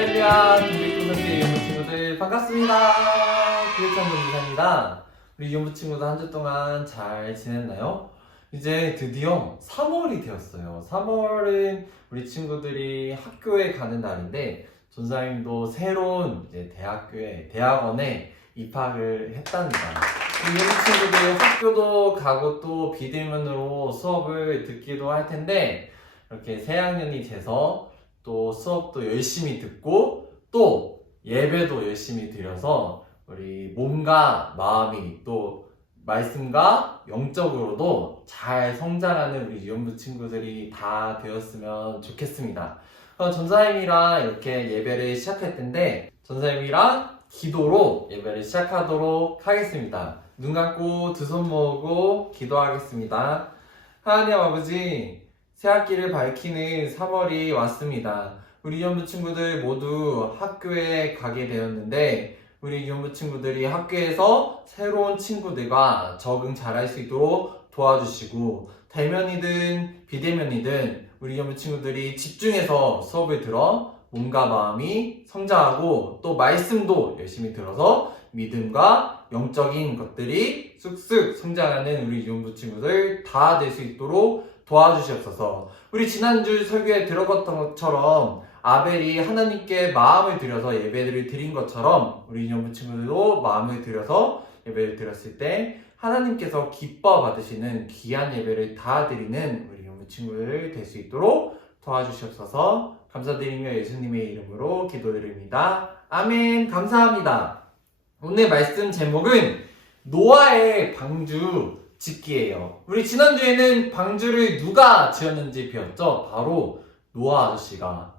할렐루야, 동백동산대 유무 친구들 반갑습니다. 기회찬 동기사입니다. 우리 유무 친구들 한 주 동안 잘 지냈나요? 이제 드디어 3월이 되었어요. 3월은 우리 친구들이 학교에 가는 날인데 전사님도 새로운 이제 대학원에 입학을 했답니다. 우리 유무 친구들 학교도 가고 또 비대면으로 수업을 듣기도 할 텐데 이렇게 새학년이 돼서 또 수업도 열심히 듣고 또 예배도 열심히 드려서 우리 몸과 마음이 또 말씀과 영적으로도 잘 성장하는 우리 유연부 친구들이 다 되었으면 좋겠습니다. 전사님이랑 이렇게 예배를 시작할 텐데 전사님이랑 기도로 예배를 시작하도록 하겠습니다. 눈 감고 두 손 모으고 기도하겠습니다. 하나님 아버지, 새학기를 밝히는 3월이 왔습니다. 우리 유연부 친구들 모두 학교에 가게 되었는데 우리 유연부 친구들이 학교에서 새로운 친구들과 적응 잘할 수 있도록 도와주시고 대면이든 비대면이든 우리 유연부 친구들이 집중해서 수업을 들어 몸과 마음이 성장하고 또 말씀도 열심히 들어서 믿음과 영적인 것들이 쑥쑥 성장하는 우리 유연부 친구들 다 될 수 있도록 도와주시옵소서. 우리 지난주 설교에 들어봤던 것처럼 아벨이 하나님께 마음을 들여서 예배를 드린 것처럼 우리 유년부 친구들도 마음을 들여서 예배를 드렸을 때 하나님께서 기뻐 받으시는 귀한 예배를 다 드리는 우리 유년부 친구들 될 수 있도록 도와주시옵소서. 감사드리며 예수님의 이름으로 기도드립니다. 아멘. 감사합니다. 오늘 말씀 제목은 노아의 방주 짓기예요. 우리 지난주에는 방주를 누가 지었는지 배웠죠? 바로 노아 아저씨가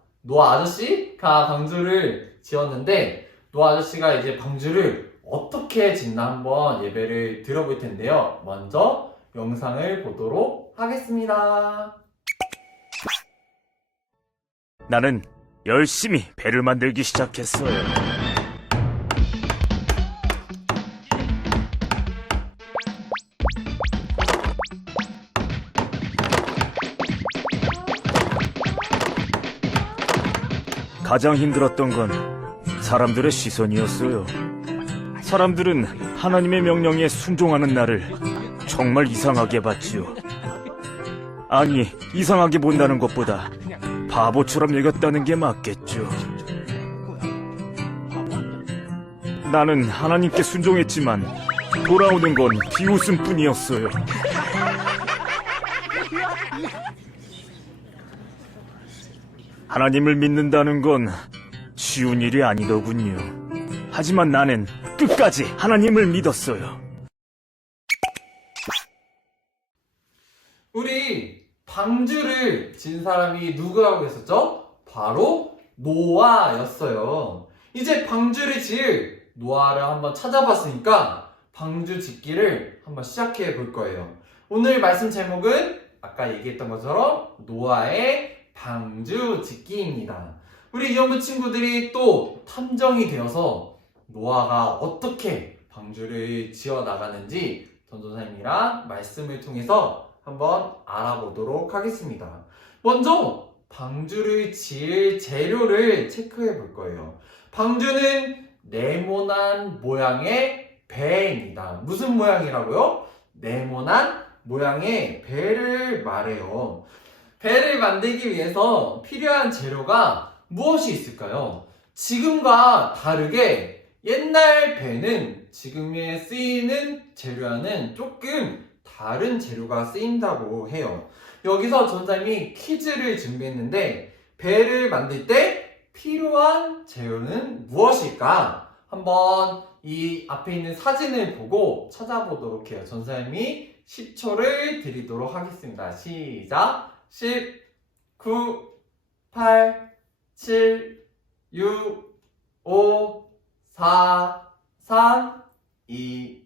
방주를 지었는데 노아 아저씨가 이제 방주를 어떻게 짓나 한번 예배를 들어볼 텐데요. 먼저 영상을 보도록 하겠습니다. 나는 열심히 배를 만들기 시작했어요. 가장 힘들었던 건 사람들의 시선이었어요. 사람들은 하나님의 명령에 순종하는 나를 정말 이상하게 봤지요. 아니, 이상하게 본다는 것보다 바보처럼 여겼다는 게 맞겠죠. 나는 하나님께 순종했지만 돌아오는 건 비웃음뿐이었어요. 하나님을 믿는다는 건 쉬운 일이 아니더군요. 하지만 나는 끝까지 하나님을 믿었어요. 우리 방주를 진 사람이 누구라고 했었죠? 바로 노아였어요. 이제 방주를 지을 노아를 한번 찾아봤으니까 방주 짓기를 한번 시작해 볼 거예요. 오늘 말씀 제목은 아까 얘기했던 것처럼 노아의 방주 짓기입니다. 우리 유연부 친구들이 또 탐정이 되어서 노아가 어떻게 방주를 지어 나가는지 전도사님이랑 말씀을 통해서 한번 알아보도록 하겠습니다. 먼저 방주를 지을 재료를 체크해 볼 거예요. 방주는 네모난 모양의 배입니다. 무슨 모양이라고요? 네모난 모양의 배를 말해요. 배를 만들기 위해서 필요한 재료가 무엇이 있을까요? 지금과 다르게 옛날 배는 지금에 쓰이는 재료와는 조금 다른 재료가 쓰인다고 해요. 여기서 전사님이 퀴즈를 준비했는데 배를 만들 때 필요한 재료는 무엇일까? 한번 이 앞에 있는 사진을 보고 찾아보도록 해요. 전사님이 10초를 드리도록 하겠습니다. 시작! 10, 9, 8, 7, 6, 5, 4, 3, 2,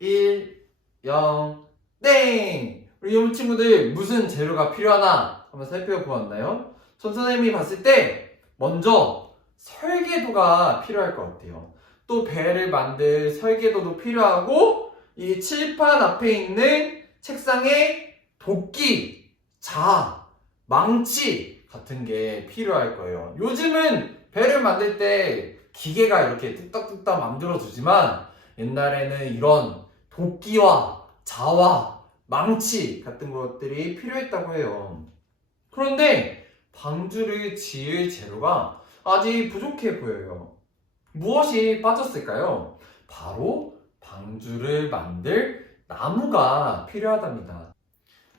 1, 0, 땡! 우리 유무 친구들 무슨 재료가 필요하나 한번 살펴보았나요? 전 선생님이 봤을 때 먼저 설계도가 필요할 것 같아요. 또 배를 만들 설계도도 필요하고 이 칠판 앞에 있는 책상에 도끼, 자, 망치 같은 게 필요할 거예요. 요즘은 배를 만들 때 기계가 이렇게 뚝딱뚝딱 만들어주지만 옛날에는 이런 도끼와 자와 망치 같은 것들이 필요했다고 해요. 그런데 방주를 지을 재료가 아직 부족해 보여요. 무엇이 빠졌을까요? 바로 방주를 만들 나무가 필요하답니다.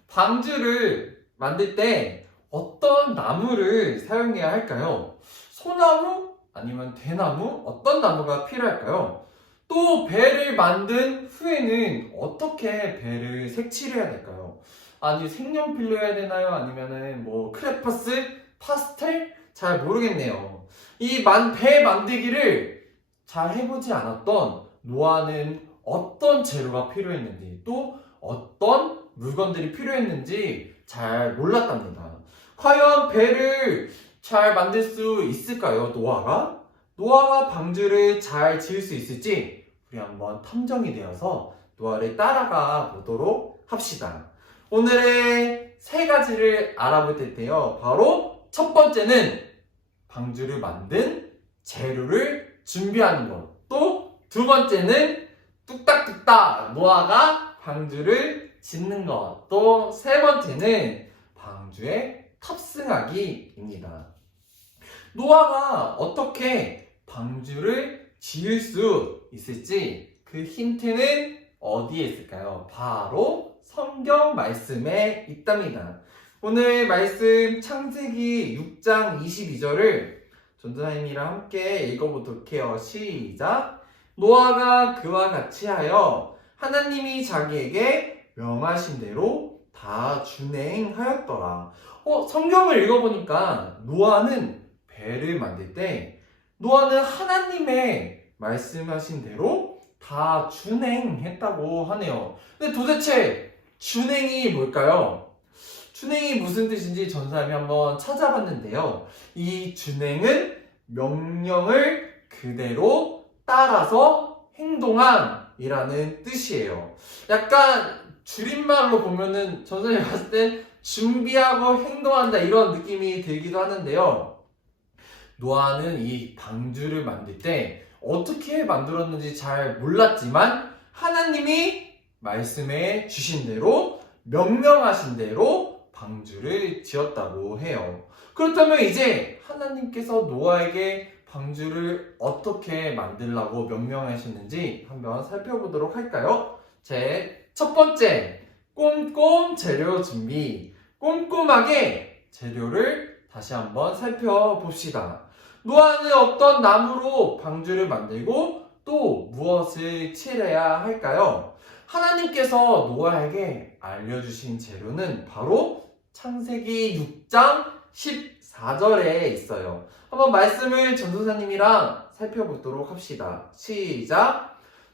방주를 만들 때 어떤 나무를 사용해야 할까요? 소나무? 아니면 대나무? 어떤 나무가 필요할까요? 또 배를 만든 후에는 어떻게 배를 색칠해야 될까요? 아니 색연필로 해야 되나요? 아니면은 뭐 크레파스? 파스텔? 잘 모르겠네요. 이 배 만들기를 잘 해보지 않았던 노아는 어떤 재료가 필요했는지 또 어떤 물건들이 필요했는지 잘 몰랐답니다. 과연 배를 잘 만들 수 있을까요, 노아가? 노아가 방주를 잘 지을 수 있을지 우리 한번 탐정이 되어서 노아를 따라가 보도록 합시다. 오늘의 세 가지를 알아볼 텐데요. 바로 첫 번째는 방주를 만든 재료를 준비하는 것. 또 두 번째는 뚝딱뚝딱 노아가 방주를 짓는 것. 또 세 번째는 방주에 탑승하기입니다. 노아가 어떻게 방주를 지을 수 있을지 그 힌트는 어디에 있을까요? 바로 성경 말씀에 있답니다. 오늘 말씀 창세기 6장 22절을 전도사님이랑 함께 읽어보도록 해요. 시작! 노아가 그와 같이 하여 하나님이 자기에게 명하신 대로 다 준행하였더라. 성경을 읽어보니까 노아는 배를 만들 때 노아는 하나님의 말씀하신 대로 다 준행했다고 하네요. 근데 도대체 준행이 뭘까요? 준행이 무슨 뜻인지 전사님이 한번 찾아봤는데요. 이 준행은 명령을 그대로 따라서 행동함이라는 뜻이에요. 약간 줄임말로 보면은 전사님이 봤을 때 준비하고 행동한다 이런 느낌이 들기도 하는데요. 노아는 이 방주를 만들 때 어떻게 만들었는지 잘 몰랐지만 하나님이 말씀해 주신 대로 명령하신 대로 방주를 지었다고 해요. 그렇다면 이제 하나님께서 노아에게 방주를 어떻게 만들라고 명령하셨는지 한번 살펴보도록 할까요? 제 첫 번째, 꼼꼼 재료 준비. 꼼꼼하게 재료를 다시 한번 살펴봅시다. 노아는 어떤 나무로 방주를 만들고 또 무엇을 칠해야 할까요? 하나님께서 노아에게 알려주신 재료는 바로 창세기 6장 14절에 있어요. 한번 말씀을 전도사님이랑 살펴보도록 합시다. 시작!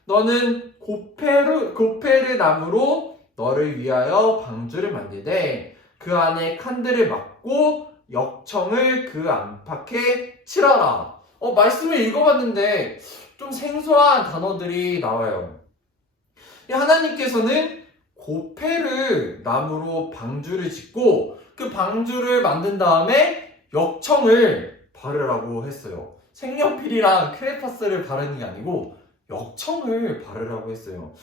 너는 고페르 나무로 너를 위하여 방주를 만들되 그 안에 칸들을 막고 역청을 그 안팎에 칠하라. 말씀을 읽어봤는데 좀 생소한 단어들이 나와요. 하나님께서는 고페르 나무로 방주를 짓고 그 방주를 만든 다음에 역청을 바르라고 했어요. 색연필이랑 크레파스를 바르는 게 아니고 역청을 바르라고 했어요.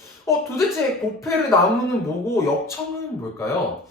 도대체 고페르 나무는 뭐고 역청은 뭘까요?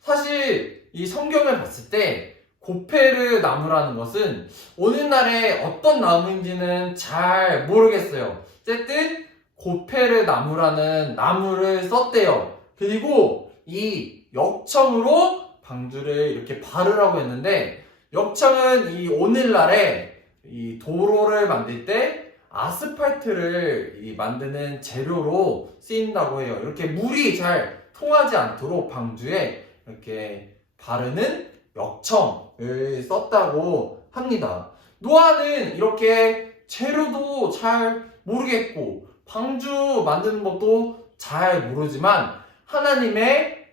사실 이 성경을 봤을 때 고페르 나무라는 것은 오늘날에 어떤 나무인지는 잘 모르겠어요. 어쨌든 고페르 나무라는 나무를 썼대요. 그리고 이 역청으로 방주를 이렇게 바르라고 했는데 역청은 이 오늘날에 이 도로를 만들 때 아스팔트를 만드는 재료로 쓰인다고 해요. 이렇게 물이 잘 통하지 않도록 방주에 이렇게 바르는 역청을 썼다고 합니다. 노아는 이렇게 재료도 잘 모르겠고 방주 만드는 것도 잘 모르지만 하나님의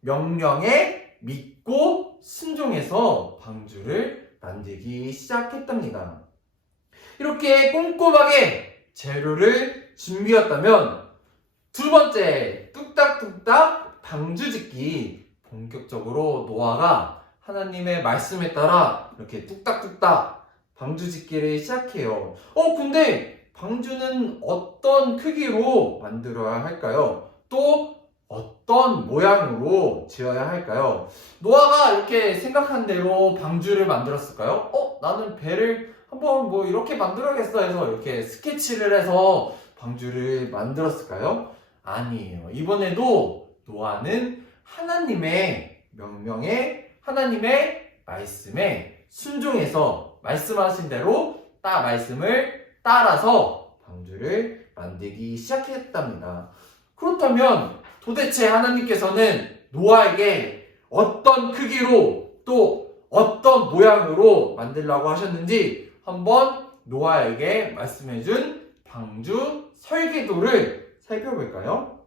명령에 믿고 순종해서 방주를 만들기 시작했답니다. 이렇게 꼼꼼하게 재료를 준비했다면 두 번째 뚝딱뚝딱 방주 짓기 본격적으로 노아가 하나님의 말씀에 따라 이렇게 뚝딱뚝딱 방주 짓기를 시작해요. 근데 방주는 어떤 크기로 만들어야 할까요? 또 어떤 모양으로 지어야 할까요? 노아가 이렇게 생각한 대로 방주를 만들었을까요? 나는 배를 한번 뭐 이렇게 만들어야겠어 해서 이렇게 스케치를 해서 방주를 만들었을까요? 아니에요. 이번에도 노아는 하나님의 명령에, 하나님의 말씀에 순종해서 말씀하신 대로 딱 말씀을 따라서 방주를 만들기 시작했답니다. 그렇다면 도대체 하나님께서는 노아에게 어떤 크기로 또 어떤 모양으로 만들라고 하셨는지 한번 노아에게 말씀해준 방주 설계도를 살펴볼까요?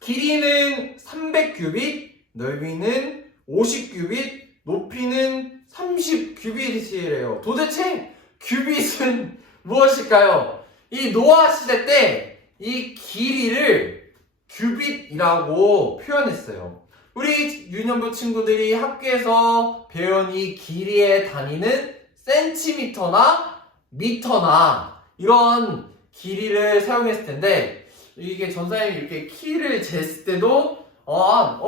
길이는 300규빗, 넓이는 50규빗, 높이는 30규빗이래요. 도대체 규빗은 무엇일까요? 이 노아 시대 때 이 길이를 규빗이라고 표현했어요. 우리 유년부 친구들이 학교에서 배운 이 길이의 단위는 센티미터나 미터나 이런 길이를 사용했을 텐데, 이게 전사님이 이렇게 키를 쟀을 때도 한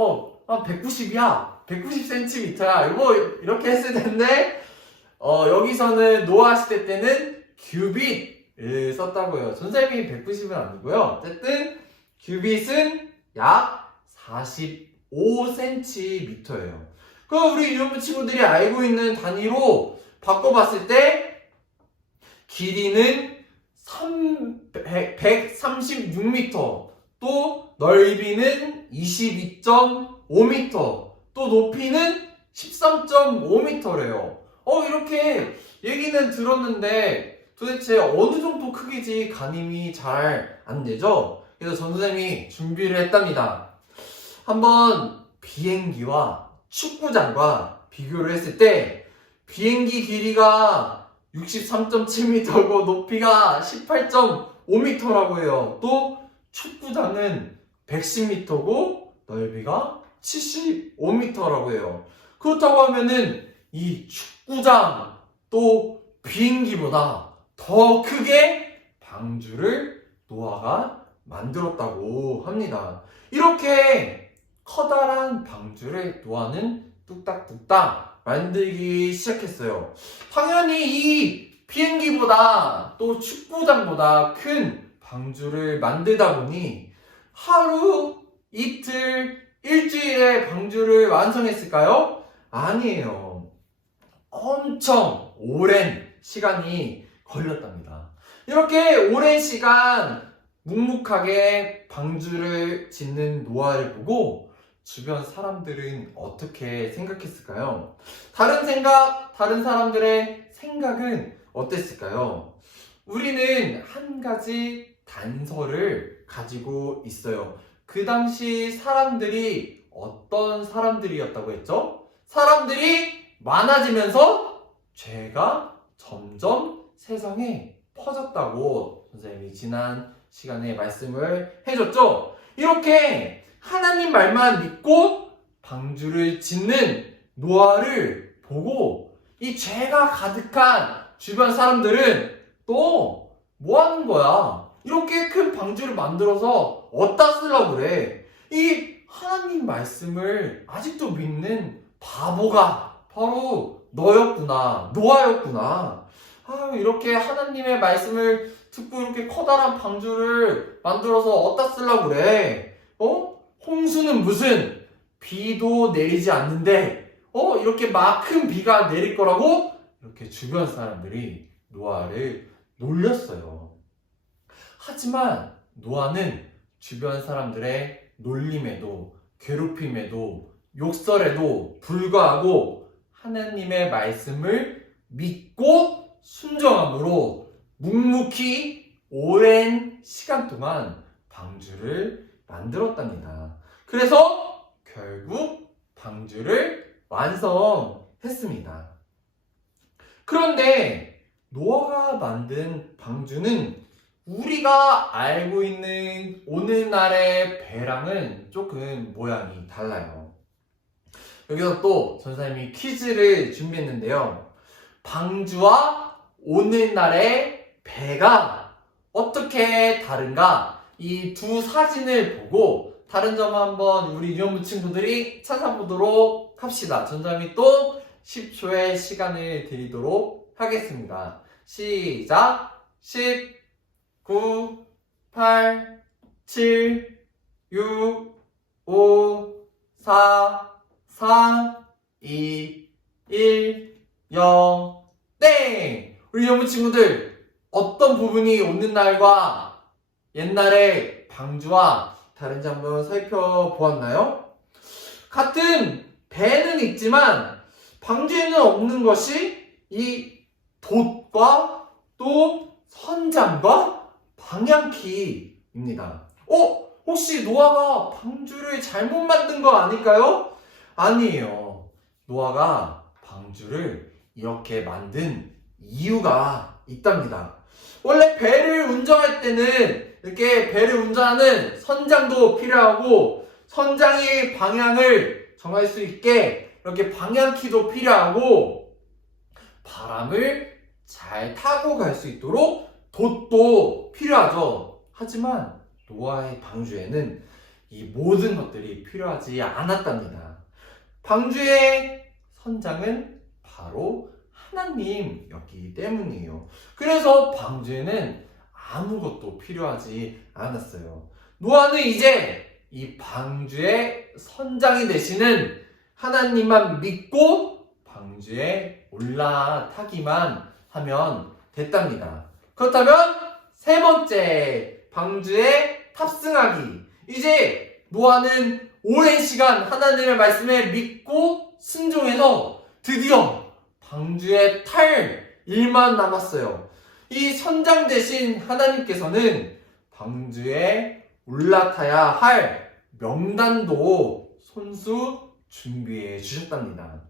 190이야 190cm야 이렇게 했을 텐데, 여기서는 노아 시대 때는 규빗을 썼다고 해요. 전사님이 190은 아니고요. 어쨌든 규빗은 약 45cm예요. 그럼 우리 유년부 친구들이 알고 있는 단위로 바꿔봤을 때 길이는 136m, 또 넓이는 22.5m, 또 높이는 13.5m래요. 이렇게 얘기는 들었는데 도대체 어느 정도 크기지 가늠이 잘 안 되죠? 그래서 전선생님이 준비를 했답니다. 한번 비행기와 축구장과 비교를 했을 때 비행기 길이가 63.7m고 높이가 18.5m라고 해요. 또 축구장은 110m고 넓이가 75m라고 해요. 그렇다고 하면은 이 축구장 또 비행기보다 더 크게 방주를 노아가 만들었다고 합니다. 이렇게 커다란 방주를 노아는 뚝딱뚝딱 만들기 시작했어요. 당연히 이 비행기보다 또 축구장보다 큰 방주를 만들다 보니 하루, 이틀, 일주일에 방주를 완성했을까요? 아니에요. 엄청 오랜 시간이 걸렸답니다. 이렇게 오랜 시간 묵묵하게 방주를 짓는 노아를 보고 주변 사람들은 어떻게 생각했을까요? 다른 사람들의 생각은 어땠을까요? 우리는 한 가지 단서를 가지고 있어요. 그 당시 사람들이 어떤 사람들이었다고 했죠? 사람들이 많아지면서 죄가 점점 세상에 퍼졌다고 선생님이 지난 시간에 말씀을 해줬죠. 이렇게 하나님 말만 믿고 방주를 짓는 노아를 보고 이 죄가 가득한 주변 사람들은 또 뭐 하는 거야? 이렇게 큰 방주를 만들어서 어디다 쓰려고 그래? 이 하나님 말씀을 아직도 믿는 바보가 바로 너였구나, 노아였구나. 이렇게 하나님의 말씀을 듣고 이렇게 커다란 방주를 만들어서 어디다 쓰려고 그래? 홍수는 무슨 비도 내리지 않는데 이렇게 막 큰 비가 내릴 거라고? 이렇게 주변 사람들이 노아를 놀렸어요. 하지만 노아는 주변 사람들의 놀림에도 괴롭힘에도 욕설에도 불구하고 하나님의 말씀을 믿고 순종함으로 묵묵히 오랜 시간 동안 방주를 만들었답니다. 그래서 결국 방주를 완성했습니다. 그런데 노아가 만든 방주는 우리가 알고 있는 오늘날의 배랑은 조금 모양이 달라요. 여기서 또 전사님이 퀴즈를 준비했는데요. 방주와 오늘날의 배가 어떻게 다른가? 이 두 사진을 보고 다른 점 한번 우리 유연부 친구들이 찾아보도록 합시다. 전사님이 또 10초의 시간을 드리도록 하겠습니다. 시작! 10, 9, 8, 7, 6, 5, 4, 3, 2, 1, 0, 땡! 우리 유연부 친구들, 어떤 부분이 오늘날과 옛날의 방주와 다른지 한번 살펴보았나요? 같은 배는 있지만 방주에는 없는 것이 이 돛과 또 선장과 방향키입니다. 혹시 노아가 방주를 잘못 만든 거 아닐까요? 아니에요. 노아가 방주를 이렇게 만든 이유가 있답니다. 원래 배를 운전할 때는 이렇게 배를 운전하는 선장도 필요하고 선장이 방향을 정할 수 있게 이렇게 방향키도 필요하고 바람을 잘 타고 갈 수 있도록 돛도 필요하죠. 하지만 노아의 방주에는 이 모든 것들이 필요하지 않았답니다. 방주의 선장은 바로 하나님이었기 때문이에요. 그래서 방주에는 아무것도 필요하지 않았어요. 노아는 이제 이 방주의 선장이 되시는 하나님만 믿고 방주에 올라타기만 하면 됐답니다. 그렇다면 세 번째, 방주에 탑승하기. 이제 노아는 오랜 시간 하나님의 말씀에 믿고 순종해서 드디어 방주에 탈 일만 남았어요. 이 선장 대신 하나님께서는 방주에 올라타야 할 명단도 손수 준비해 주셨답니다.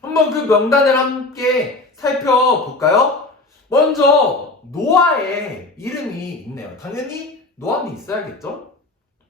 한번 그 명단을 함께 살펴볼까요? 먼저 노아의 이름이 있네요. 당연히 노아는 있어야겠죠?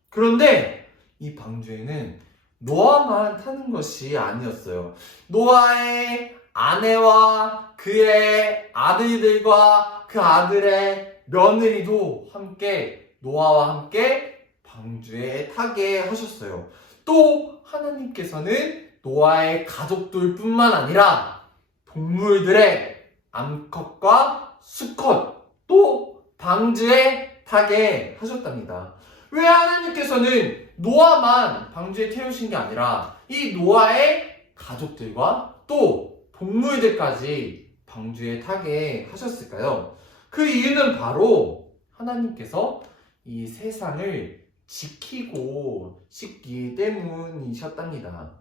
그런데 이 방주에는 노아만 타는 것이 아니었어요. 노아의 아내와 그의 아들들과 그 아들의 며느리도 함께 노아와 함께 방주에 타게 하셨어요. 또 하나님께서는 노아의 가족들뿐만 아니라 동물들의 암컷과 수컷 또 방주에 타게 하셨답니다. 왜 하나님께서는 노아만 방주에 태우신 게 아니라 이 노아의 가족들과 또 동물들까지 방주에 타게 하셨을까요? 그 이유는 바로 하나님께서 이 세상을 지키고 싶기 때문이셨답니다.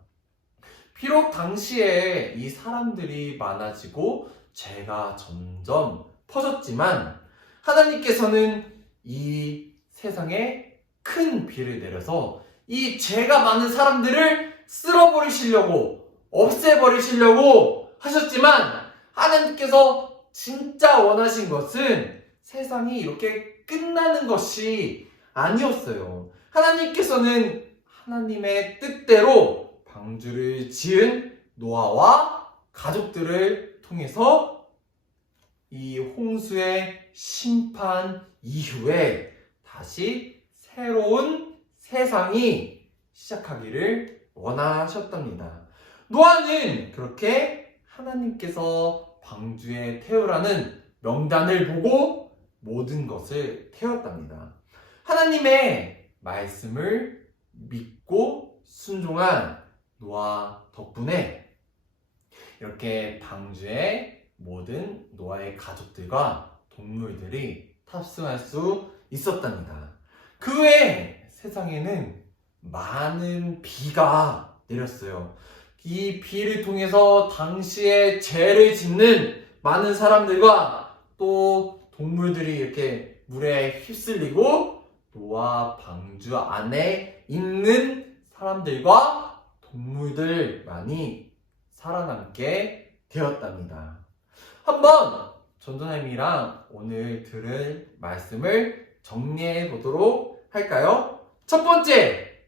비록 당시에 이 사람들이 많아지고 죄가 점점 퍼졌지만 하나님께서는 이 세상에 큰 비를 내려서 이 죄가 많은 사람들을 쓸어버리시려고 없애버리시려고 하셨지만 하나님께서 진짜 원하신 것은 세상이 이렇게 끝나는 것이 아니었어요. 하나님께서는 하나님의 뜻대로 방주를 지은 노아와 가족들을 통해서 이 홍수의 심판 이후에 다시 새로운 세상이 시작하기를 원하셨답니다. 노아는 그렇게 하나님께서 방주에 태우라는 명단을 보고 모든 것을 태웠답니다. 하나님의 말씀을 믿고 순종한 노아 덕분에 이렇게 방주에 모든 노아의 가족들과 동물들이 탑승할 수 있었답니다. 그 외에 세상에는 많은 비가 내렸어요. 이 비를 통해서 당시에 죄를 짓는 많은 사람들과 또 동물들이 이렇게 물에 휩쓸리고 노아 방주 안에 있는 사람들과 동물들만이 살아남게 되었답니다. 한번 전도사님이랑 오늘 들을 말씀을 정리해 보도록 할까요? 첫 번째,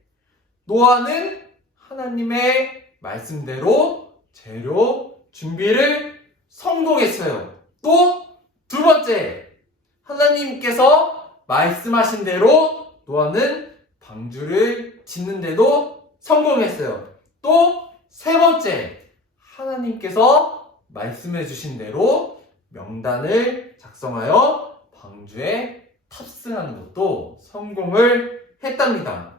노아는 하나님의 말씀대로 재료 준비를 성공했어요. 또 두 번째, 하나님께서 말씀하신 대로 노아는 방주를 짓는데도 성공했어요. 또 세 번째, 하나님께서 말씀해 주신 대로 명단을 작성하여 방주에 탑승하는 것도 성공을 했답니다.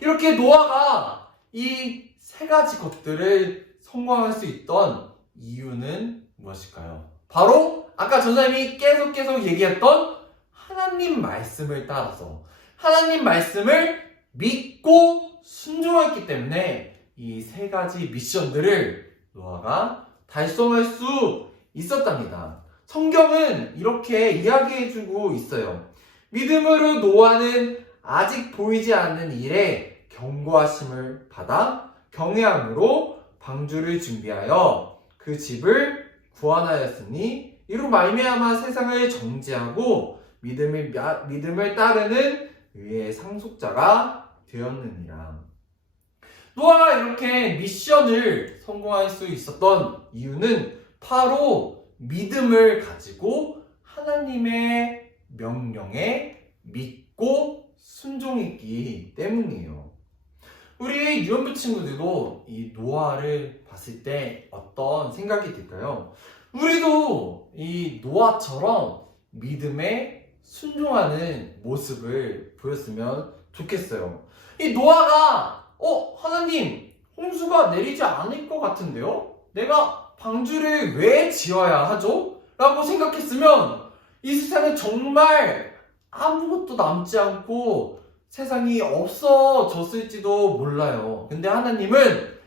이렇게 노아가 이 세 가지 것들을 성공할 수 있던 이유는 무엇일까요? 바로 아까 전사님이 계속 얘기했던 하나님 말씀을 따라서 하나님 말씀을 믿고 순종했기 때문에 이 세 가지 미션들을 노아가 달성할 수 있었답니다. 성경은 이렇게 이야기해주고 있어요. 믿음으로 노아는 아직 보이지 않는 일에 경고하심을 받아 경외함으로 방주를 준비하여 그 집을 구원하였으니 이로 말미암아 세상을 정죄하고 믿음을 따르는 의의 상속자가 되었느니라. 노아가 이렇게 미션을 성공할 수 있었던 이유는 바로 믿음을 가지고 하나님의 명령에 믿고 순종했기 때문이에요. 우리 유언부 친구들도 이 노아를 봤을 때 어떤 생각이 들까요? 우리도 이 노아처럼 믿음에 순종하는 모습을 보였으면 좋겠어요. 이 노아가 하나님, 홍수가 내리지 않을 것 같은데요? 내가 방주를 왜 지어야 하죠? 라고 생각했으면 이 세상에 정말 아무것도 남지 않고 세상이 없어졌을지도 몰라요. 근데 하나님은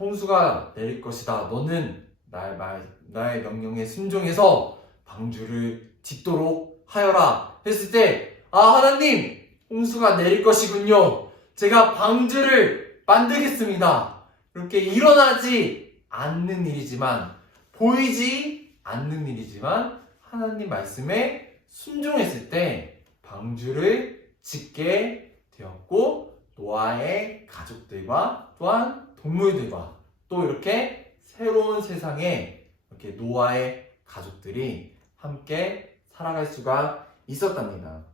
홍수가 내릴 것이다. 너는 나의 명령에 순종해서 방주를 짓도록 하여라 했을 때 하나님, 홍수가 내릴 것이군요. 제가 방주를 만들겠습니다. 이렇게 일어나지 않는 일이지만, 보이지 않는 일이지만 하나님 말씀에 순종했을 때 방주를 짓게 되었고, 노아의 가족들과 또한 동물들과 또 이렇게 새로운 세상에 이렇게 노아의 가족들이 함께 살아갈 수가 있었답니다.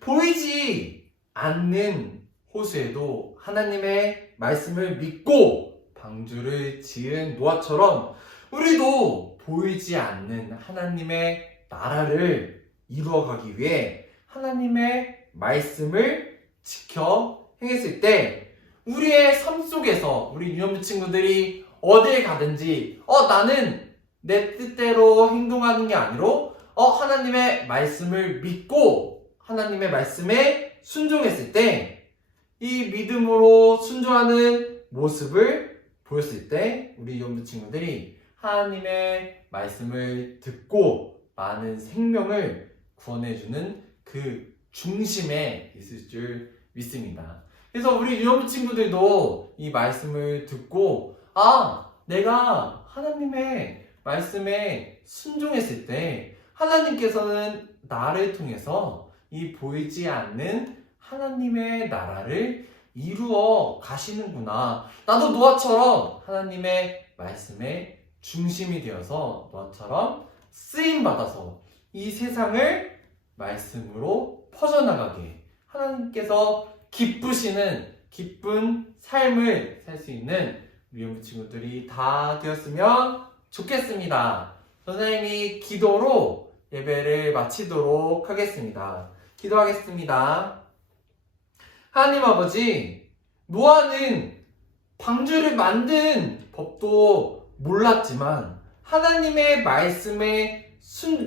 보이지 않는 호수에도 하나님의 말씀을 믿고 방주를 지은 노아처럼 우리도 보이지 않는 하나님의 나라를 이루어가기 위해 하나님의 말씀을 지켜 행했을 때 우리의 삶 속에서 우리 유년부 친구들이 어딜 가든지 나는 내 뜻대로 행동하는 게 아니라 하나님의 말씀을 믿고 하나님의 말씀에 순종했을 때 이 믿음으로 순종하는 모습을 보였을 때 우리 유년부 친구들이 하나님의 말씀을 듣고 많은 생명을 구원해주는 그 중심에 있을 줄 믿습니다. 그래서 우리 유년부 친구들도 이 말씀을 듣고 내가 하나님의 말씀에 순종했을 때 하나님께서는 나를 통해서 이 보이지 않는 하나님의 나라를 이루어 가시는구나. 나도 노아처럼 하나님의 말씀에 중심이 되어서 노아처럼 쓰임받아서 이 세상을 말씀으로 퍼져나가게 하나님께서 기쁘시는 기쁜 삶을 살 수 있는 우리 유년부 친구들이 다 되었으면 좋겠습니다. 선생님이 기도로 예배를 마치도록 하겠습니다. 기도하겠습니다. 하나님 아버지, 노아는 방주를 만든 법도 몰랐지만 하나님의 말씀에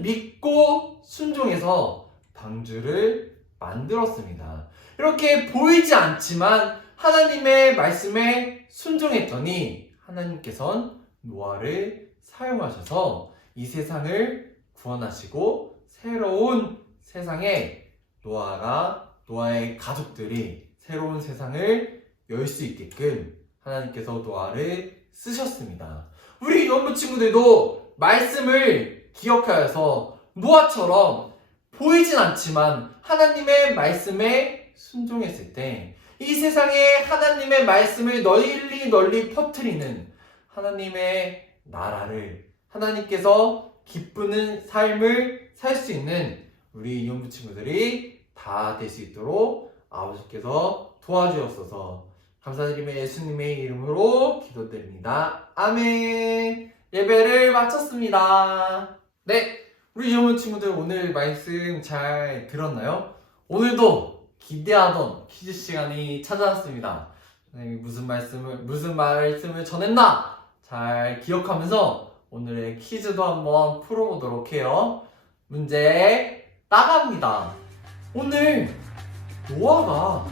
믿고 순종해서 방주를 만들었습니다. 이렇게 보이지 않지만 하나님의 말씀에 순종했더니 하나님께서는 노아를 사용하셔서 이 세상을 구원하시고 새로운 세상에 노아의 가족들이 새로운 세상을 열 수 있게끔 하나님께서 노아를 쓰셨습니다. 우리 유년부 친구들도 말씀을 기억하여서 노아처럼 보이진 않지만 하나님의 말씀에 순종했을 때 이 세상에 하나님의 말씀을 널리 널리 퍼뜨리는 하나님의 나라를, 하나님께서 기쁘는 삶을 살 수 있는 우리 이혼부 친구들이 다 될 수 있도록 아버지께서 도와주옵소서. 감사드리며 예수님의 이름으로 기도드립니다. 아멘. 예배를 마쳤습니다. 네, 우리 이혼부 친구들 오늘 말씀 잘 들었나요? 오늘도 기대하던 퀴즈 시간이 찾아왔습니다. 선생님이 무슨 말씀을 전했나 잘 기억하면서 오늘의 퀴즈도 한번 풀어보도록 해요. 문제 나갑니다. 오늘 노아가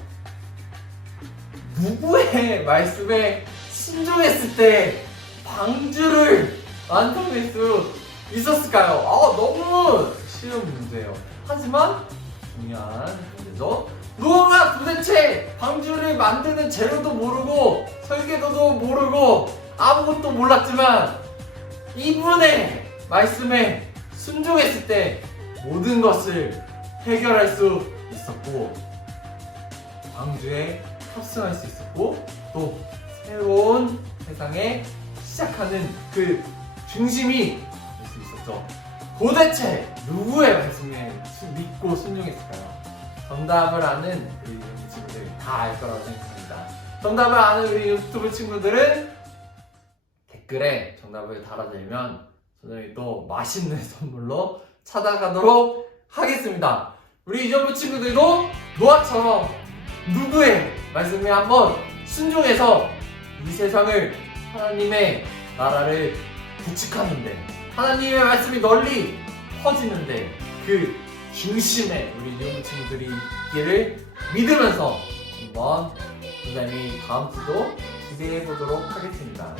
누구의 말씀에 순종했을 때 방주를 완성할 수 있었을까요? 너무 쉬운 문제예요. 하지만 중요한 문제죠. 노아가 도대체 방주를 만드는 재료도 모르고 설계도도 모르고 아무것도 몰랐지만 이분의 말씀에 순종했을 때 모든 것을 해결할 수 있었고 방주에 탑승할 수 있었고 또 새로운 세상에 시작하는 그 중심이 될 수 있었죠. 도대체 누구의 말씀에 믿고 순종했을까요? 정답을 아는 우리 유튜브 친구들 다 알 거라고 생각합니다. 정답을 아는 우리 유튜브 친구들은 댓글에 정답을 달아주면 저녁에 또 맛있는 선물로 찾아가도록 하겠습니다. 우리 이전부 친구들도 노아처럼 누구의 말씀에 한번 순종해서 이 세상을 하나님의 나라를 구축하는데 하나님의 말씀이 널리 퍼지는데 그 중심에 우리 이전부 친구들이 있기를 믿으면서 한번 선생님이 다음 주도 기대해 보도록 하겠습니다.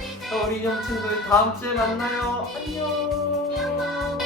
우리 이전부 친구들 다음 주에 만나요. 안녕.